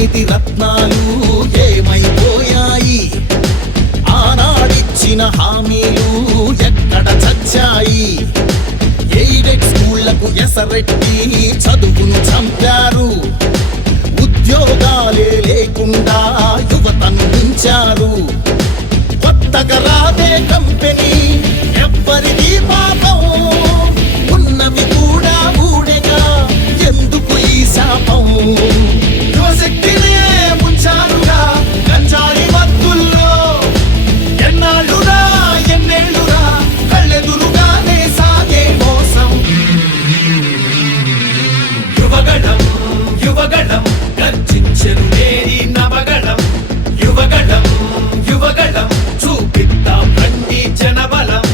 అవినీతి రత్నాలు ఏమైపోయాయి? ఆనాడిచ్చిన హామీలు ఎక్కడ చచ్చాయి? ఎయిడెడ్ స్కూళ్లకు ఎసరెట్టి చదువును చంపారు. ఉద్యోగాలే లేకుండా యువతను ఉంచారు. కొత్తగా రాదే కంపెనీ ఎవ్వరిది పాపం, ఉన్నవి కూడా ఊడెగా ఎందుకు ఈ శాపం? యువశక్తినే ముంచారుగా గంజాయి మత్తుల్లో, ఎన్నాళ్ళురా ఎన్నేళ్ళురా కళ్ళెదురుగానే సాగే మోసం. యువగణం యువగణం గర్జించెను నేరి నవగణం. యువగణం యువగణం చూపిద్దాం రండి జనబలం.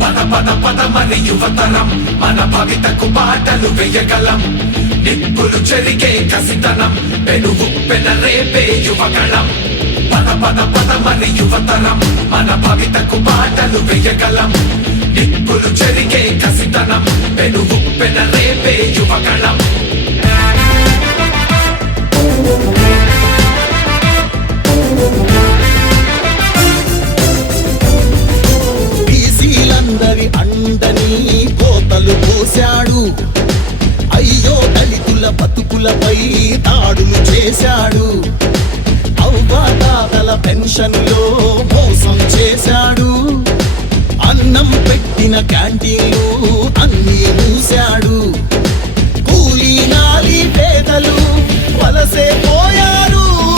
పద పద పద మరి యువతరం, మన భవితకు బాటలు వేయగలం. నిప్పులు చెరిగే కసితనం, పెనుగు పెనరేపే యువగణం. పద పద పద మరి యువతరం, మన భవితకు బాటలు వేయగలం. నిప్పులు చెరిగే కసితనం, పెనుగు పెనరేపే యువగణం. బీసీలందరి అండని కోతలు పోశాడు. అయ్యో దళితుల బతుకులపై దాడులు చేశాడు. అవ్వాతాతల పెన్షన్లో మోసం చేశాడు. అన్నం పెట్టిన క్యాంటీన్లు అన్నీ మూశాడు. కూలీ నాలి పేదలు వలసే పోయారు.